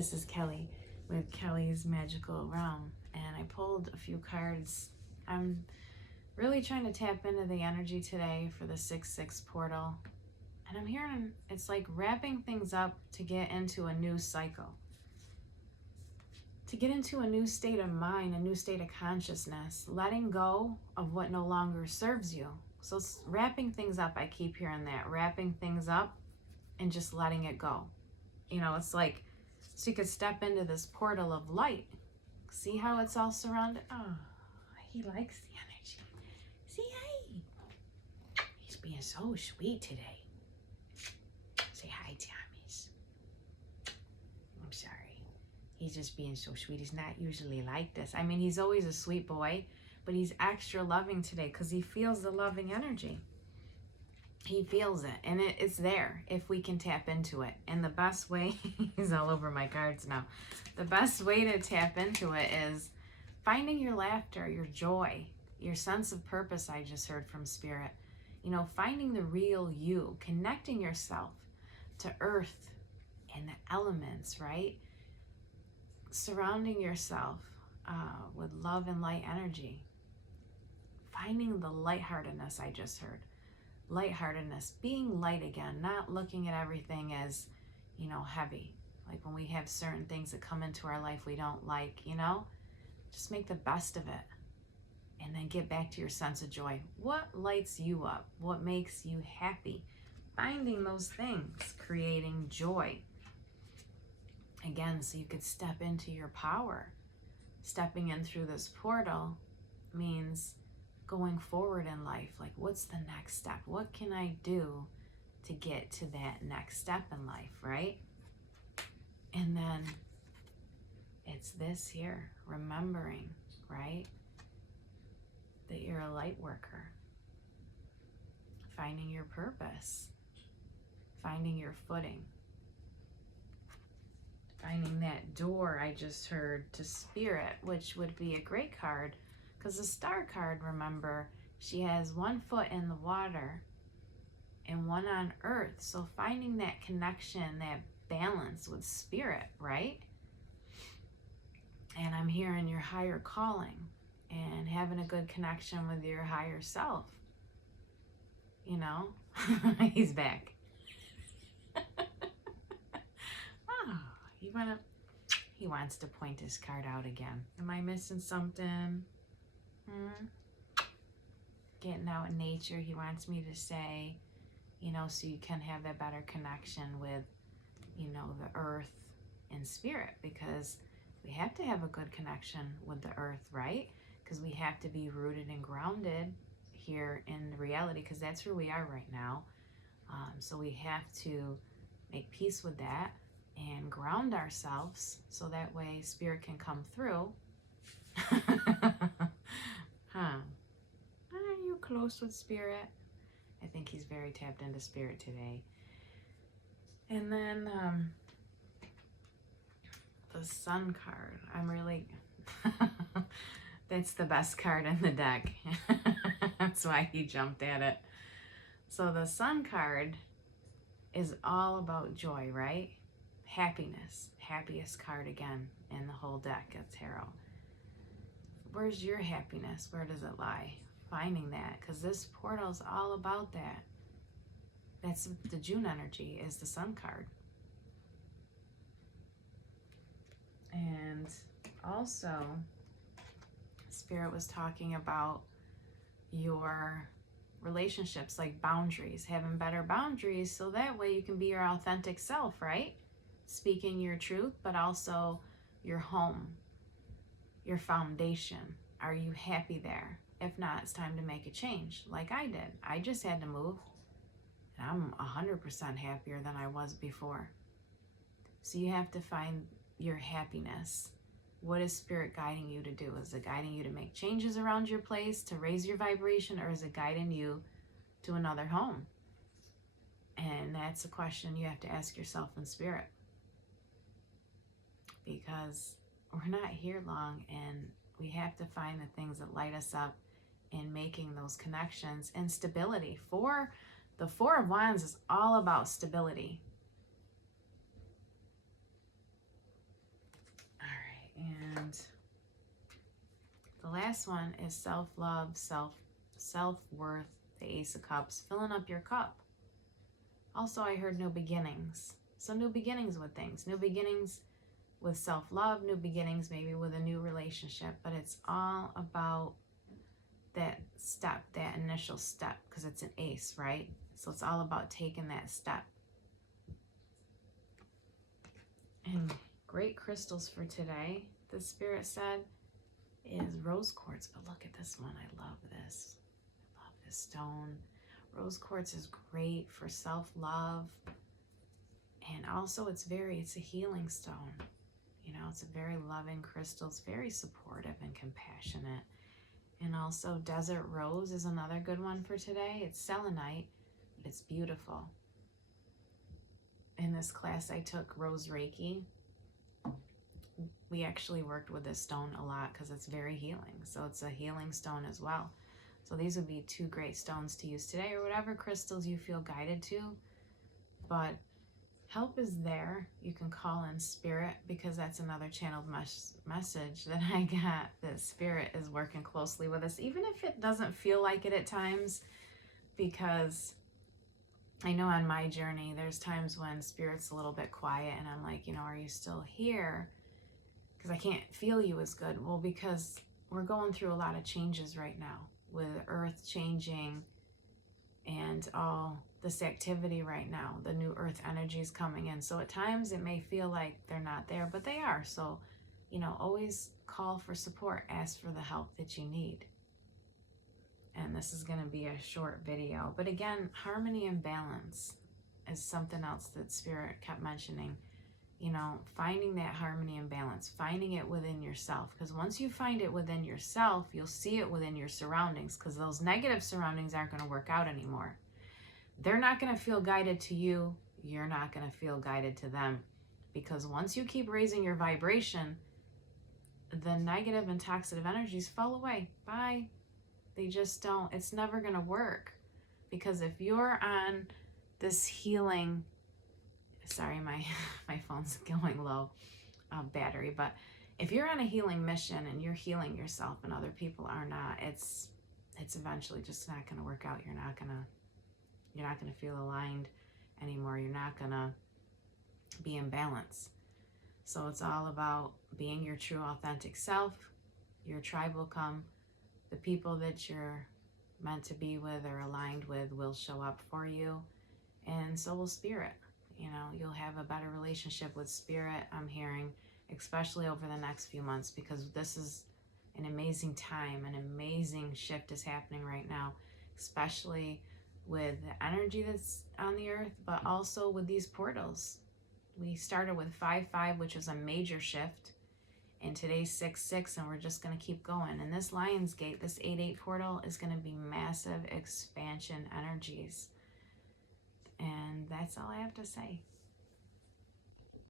This is Kelly with Kelly's Magical Realm, and I pulled a few cards. I'm really trying to tap into the energy today for the 6-6 portal, and I'm hearing it's like wrapping things up to get into a new cycle, to get into a new state of mind, a new state of consciousness, letting go of what no longer serves you. So it's wrapping things up. I keep hearing that, wrapping things up and just letting it go. You know, it's like, so you could step into this portal of light. See how it's all surrounded? Oh, he likes the energy. See, hey, he's being so sweet today. Say hi, Thomas. I'm sorry. He's just being so sweet. He's not usually like this. I mean, he's always a sweet boy, but he's extra loving today because he feels the loving energy. He feels it, and it's there if we can tap into it. And the best way, he's all over my cards now. The best way to tap into it is finding your laughter, your joy, your sense of purpose. I just heard from Spirit. You know, finding the real you, connecting yourself to earth and the elements, right? Surrounding yourself with love and light energy. Finding the lightheartedness I just heard. Lightheartedness, being light again, not looking at everything as, you know, heavy. Like when we have certain things that come into our life we don't like, you know, just make the best of it and then get back to your sense of joy. What lights you up? What makes you happy? Finding those things, creating joy. Again, so you could step into your power. Stepping in through this portal means going forward in life. Like, what's the next step? What can I do to get to that next step in life, right? And then it's this here, remembering, right, that you're a light worker, finding your purpose, finding your footing, finding that door I just heard to Spirit, which would be a great card. Because the star card, remember, she has one foot in the water and one on earth. So finding that connection, that balance with Spirit, right? And I'm hearing your higher calling and having a good connection with your higher self. You know? He's back. Oh, he wants to point his card out again. Am I missing something? Getting out in nature, he wants me to say, you know, so you can have that better connection with, you know, the earth and Spirit, because we have to have a good connection with the earth, right? Because we have to be rooted and grounded here in reality, because that's where we are right now. So we have to make peace with that and ground ourselves so that way Spirit can come through. Are you close with Spirit? I think he's very tapped into Spirit today. And then the Sun card. I'm really... That's the best card in the deck. That's why he jumped at it. So the Sun card is all about joy, right? Happiness. Happiest card again in the whole deck of tarot. Where's your happiness? Where does it lie? Finding that, because this portal is all about that. That's the June energy, is the Sun card. And also, Spirit was talking about your relationships, like boundaries, having better boundaries, so that way you can be your authentic self, right? Speaking your truth, but also your home, your foundation. Are you happy there? If not, it's time to make a change, like I did. I just had to move, and I'm 100% happier than I was before. So you have to find your happiness. What is Spirit guiding you to do? Is it guiding you to make changes around your place, to raise your vibration, or is it guiding you to another home? And that's a question you have to ask yourself in Spirit. Because we're not here long, and we have to find the things that light us up in making those connections and stability. The Four of Wands is all about stability. The last one is self-love, self-worth, the Ace of Cups, filling up your cup. Also, I heard new beginnings. So new beginnings with things. New beginnings with self-love, new beginnings maybe with a new relationship. But it's all about that step, that initial step, because it's an ace, right? So it's all about taking that step. And great crystals for today, the Spirit said, is rose quartz. But look at this one. I love this. I love this stone. Rose quartz is great for self-love. And also it's a healing stone. You know, it's a very loving crystal. It's very supportive and compassionate. And also desert rose is another good one for today. It's selenite, but it's beautiful. In this class I took Rose Reiki. We actually worked with this stone a lot because it's very healing. So it's a healing stone as well. So these would be two great stones to use today, or whatever crystals you feel guided to. But help is there. You can call in Spirit, because that's another channeled message that I got, that Spirit is working closely with us, even if it doesn't feel like it at times, because I know on my journey, there's times when Spirit's a little bit quiet and I'm like, you know, are you still here? Because I can't feel you as good. Well, because we're going through a lot of changes right now, with Earth changing and all this activity right now. The new Earth energy is coming in. So at times it may feel like they're not there, but they are. So, you know, always call for support. Ask for the help that you need. And this is going to be a short video. But again, harmony and balance is something else that Spirit kept mentioning. You know, finding that harmony and balance, finding it within yourself. Because once you find it within yourself, you'll see it within your surroundings, because those negative surroundings aren't going to work out anymore. They're not going to feel guided to you. You're not going to feel guided to them. Because once you keep raising your vibration, the negative and toxic energies fall away. Bye. They just don't. It's never going to work. Because if you're on this healing, sorry, my phone's going low battery, but if you're on a healing mission and you're healing yourself and other people are not, it's eventually just not going to work out. You're not going to feel aligned anymore. You're not going to be in balance. So it's all about being your true authentic self. Your tribe will come. The people that you're meant to be with or aligned with will show up for you, and so will Spirit. You know, you'll have a better relationship with Spirit, I'm hearing, especially over the next few months, because this is an amazing time. An amazing shift is happening right now, especially with the energy that's on the earth, but also with these portals. We started with 5-5, which was a major shift, and today's 6-6, and we're just going to keep going. And this Lionsgate, this 8-8 portal, is going to be massive expansion energies. And that's all I have to say.